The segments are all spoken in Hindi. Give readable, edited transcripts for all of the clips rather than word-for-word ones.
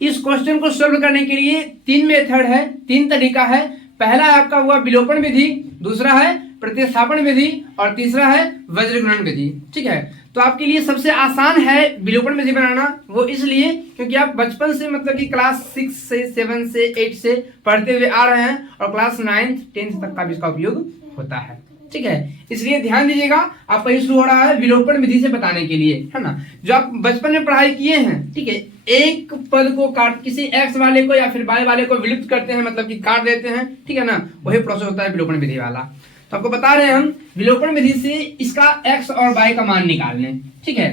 इस क्वेश्चन को सोल्व करने के लिए तीन मेथड है, तीन तरीका है। पहला आपका हुआ विलोपन विधि, दूसरा है प्रतिस्थापन विधि और तीसरा है वज्रगुणन विधि। ठीक है, तो आपके लिए सबसे आसान है विलोपन विधि बनाना। वो इसलिए क्योंकि आप बचपन से मतलब कि क्लास 6 से 7 से 8 से पढ़ते हुए आ रहे हैं और क्लास 9th 10th तक का भी इसका उपयोग होता है। ठीक है, इसलिए ध्यान दीजिएगा, आपका ये शुरू हो रहा है विलोपन विधि से बताने के लिए, है ना। जो आप बचपन में पढ़ाई किए हैं, ठीक है, एक पद को काट किसी एक्स वाले को या फिर वाई वाले को विलुप्त करते हैं, मतलब कि काट देते हैं, ठीक है ना, वही प्रोसेस होता है विलोपन विधि वाला। तो आपको बता रहे हैं हम विलोपन विधि से इसका एक्स और वाई का मान निकालने। ठीक है,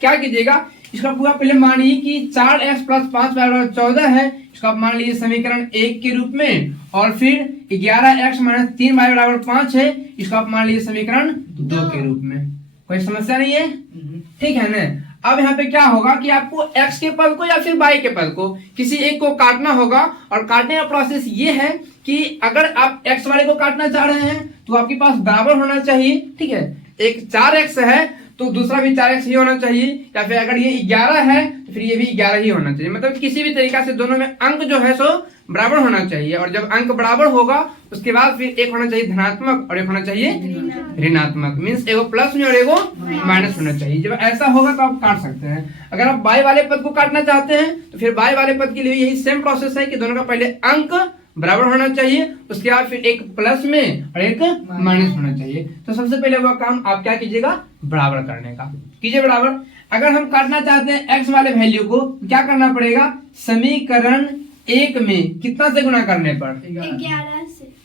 क्या कीजिएगा, इसका पूरा पहले मानिए कि 4x + 5y = 14 है। इसको आप मान लीजिए समीकरण 1 के रूप में, और फिर 11x - 3y = 5 है। इसको आप मान लीजिए समीकरण 2 के रूप में। कोई समस्या नहीं है, ठीक है ना। अब यहाँ पे क्या होगा कि आपको x के पद को या फिर y के पद को किसी एक को काटना होगा, और काटने का प्रोसेस ये है कि अगर आप x वाले को काटना चाह रहे हैं तो आपके पास बराबर होना चाहिए। ठीक है, एक 4x है तो दूसरा भी 4x ही होना चाहिए, या फिर अगर ये 11 है तो फिर ये भी 11 ही होना चाहिए। मतलब किसी भी तरीका से दोनों में अंक जो है सो बराबर होना चाहिए, और जब अंक बराबर होगा उसके बाद फिर एक होना चाहिए धनात्मक और एक होना चाहिए ऋणात्मक। मीन्स एगो प्लस में और एगो माइनस होना चाहिए। जब ऐसा होगा तो आप काट सकते हैं। अगर आप बाई वाले पद को काटना चाहते हैं तो फिर बाई वाले पद के लिए यही सेम प्रोसेस है कि दोनों का पहले अंक बराबर होना चाहिए, उसके बाद फिर एक प्लस में और एक माइनस होना चाहिए। तो सबसे पहले वो काम आप क्या कीजिएगा, बराबर करने का कीजिए बराबर। अगर हम काटना चाहते हैं एक्स वाले वैल्यू को, क्या करना पड़ेगा, समीकरण 1 में कितना से गुना करने पर,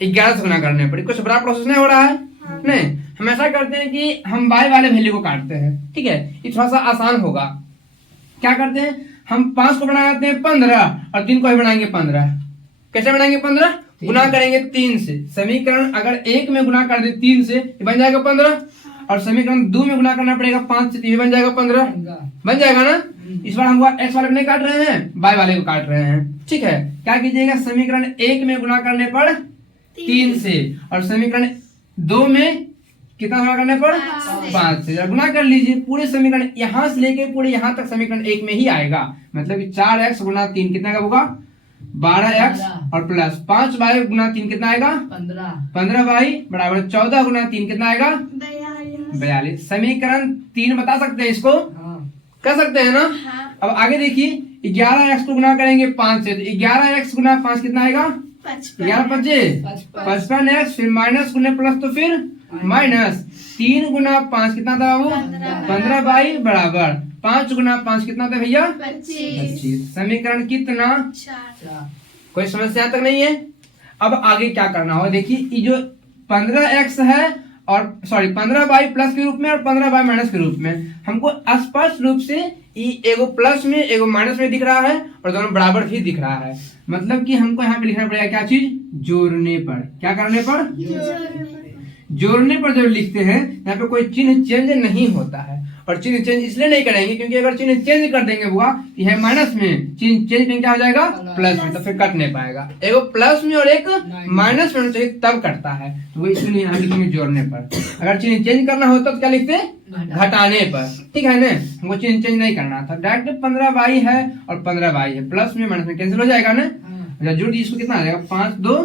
11 से गुना करने पर। कुछ बड़ा प्रोसेस नहीं हो रहा है। हाँ। नहीं, हम ऐसा करते हैं कि हम बाई वाले वैल्यू को काटते हैं। ठीक है, ये थोड़ा सा आसान होगा। क्या करते हैं, हम 5 को बना देते हैं 15 और 3 को ही बनाएंगे 15। कैसे बनाएंगे 15, गुना करेंगे 3 से। समीकरण अगर 1 में गुना कर दे 3 से बन जाएगा 15, और समीकरण 2 में गुना करना पड़ेगा 5 से, बन जाएगा 15। बन जाएगा ना। इस बार हम एक्स वाले को नहीं काट रहे हैं, वाई वाले को काट रहे हैं। ठीक है, क्या कीजिएगा, समीकरण 1 में गुना करने पर 3 से, और समीकरण 2 में कितना गुना करने पर 5 से गुना कर लीजिए। पूरे समीकरण यहाँ से लेके पूरे यहाँ तक समीकरण 1 में ही आएगा। मतलब कि 4x × 3 कितना का होगा, 12x, और प्लस 5y × 3 कितना आएगा, 15y = 14 × 3 कितना आएगा, 42। समीकरण 3 बता सकते हैं इसको, कर सकते हैं ना। अब आगे देखिए, 11x को गुना करेंगे 5 से, तो 11x × 5 कितना आएगा, 11 × 5 = 55x, फिर माइनस गुने प्लस तो फिर माइनस, 3 × 5 कितना था बाबू, 15y = 5 × 5 कितना था भैया, 25। समीकरण कितना, 4। कोई समस्या तक नहीं है। अब आगे क्या करना होगा, देखिए ये जो 15x है और 15y प्लस के रूप में और 15y माइनस के रूप में, हमको स्पष्ट रूप से एगो प्लस में एगो माइनस में दिख रहा है और दोनों बराबर भी दिख रहा है। मतलब कि हमको यहाँ पे लिखना पड़ेगा क्या चीज, जोड़ने पर। क्या करने पर, जोड़ने पर जब लिखते हैं यहाँ पे कोई चिन्ह चेंज नहीं होता है। और चिन्ह चेंज इसलिए नहीं करेंगे क्योंकि अगर चिन्ह चेंज कर देंगे हुआ, यह माइनस में, चिन्ह चेंज में क्या हो जाएगा, प्लस में, तो फिर कट नहीं पाएगा। एगो प्लस में और एक माइनस में होना चाहिए, तब कटता है। तो वो इसलिए यहाँ लिखेंगे जोड़ने पर। अगर चिन्ह चेंज करना होता तो क्या लिखते, घटाने पर। ठीक है ना, हमको चिन्ह चेंज नहीं करना था। डायरेक्ट 15y है और 15y है, प्लस में माइनस में कैंसिल हो जाएगा ना। जोड़ दी, इसको कितना आ जाएगा, 5 2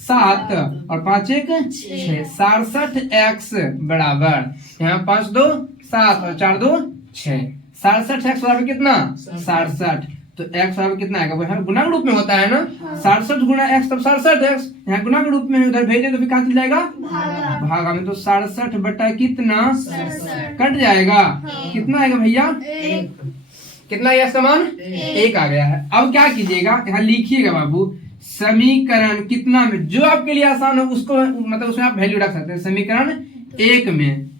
7 और 5 1 6, 67x बराबर, यहाँ 5 2 7 और 4 2 6, 67x बराबर कितना, 67। तो x बराबर कितना आएगा, वो यहाँ गुणा के रूप में होता है ना, 67 × x तब 67x, यहाँ गुणा के रूप में उधर भेजे तो फिर कहाँ चल जाएगा, भागा में। तो 67 बटा कितना, कट जाएगा, कितना आएगा भैया, कितना आएगा समान, 1 आ गया है। अब क्या कीजिएगा, यहाँ लिखिएगा बाबू, समीकरण कितना में, जो आपके लिए आसान हो उसको, मतलब उसमें आप वैल्यू रख सकते हैं। समीकरण 1 में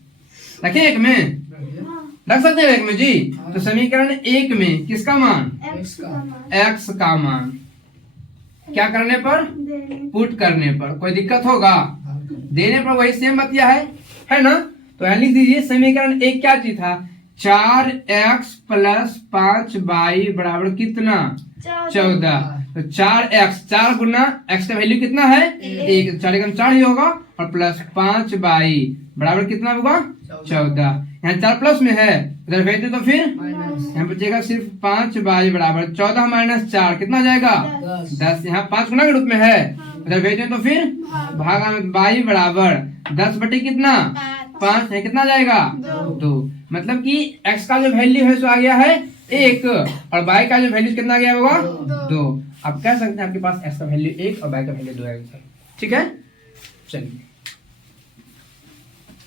रखिए, 1 में रख सकते हैं, 1 में जी। तो समीकरण 1 में किसका मान, x का मान, क्या करने पर, पुट करने पर। कोई दिक्कत होगा, देने पर वही सेम बतिया है ना। तो यहाँ लिख दीजिए, समीकरण 1 क्या चीज था, 4x + 5y बराबर कितना, 14। तो 4x, 4 × x का वैल्यू कितना है, 1, 4 4 ही होगा, और प्लस 5y बराबर कितना होगा, 14। यहाँ 4 प्लस में है, इधर भेज दे तो फिर यहाँ बचेगा सिर्फ 5y बराबर 14 माइनस 4 कितना जाएगा 10। यहाँ 5 गुना के रूप में है, इधर भेज दे तो फिर भागा में y बराबर 10 बटे कितना 5 है, कितना जाएगा 2। मतलब कि x का जो वैल्यू है सो आ गया है 1 और y का जो वैल्यू कितना गया होगा 2। आप कह सकते हैं आपके पास x का वैल्यू 1 और y का वैल्यू 2 है। ठीक है, चलिए।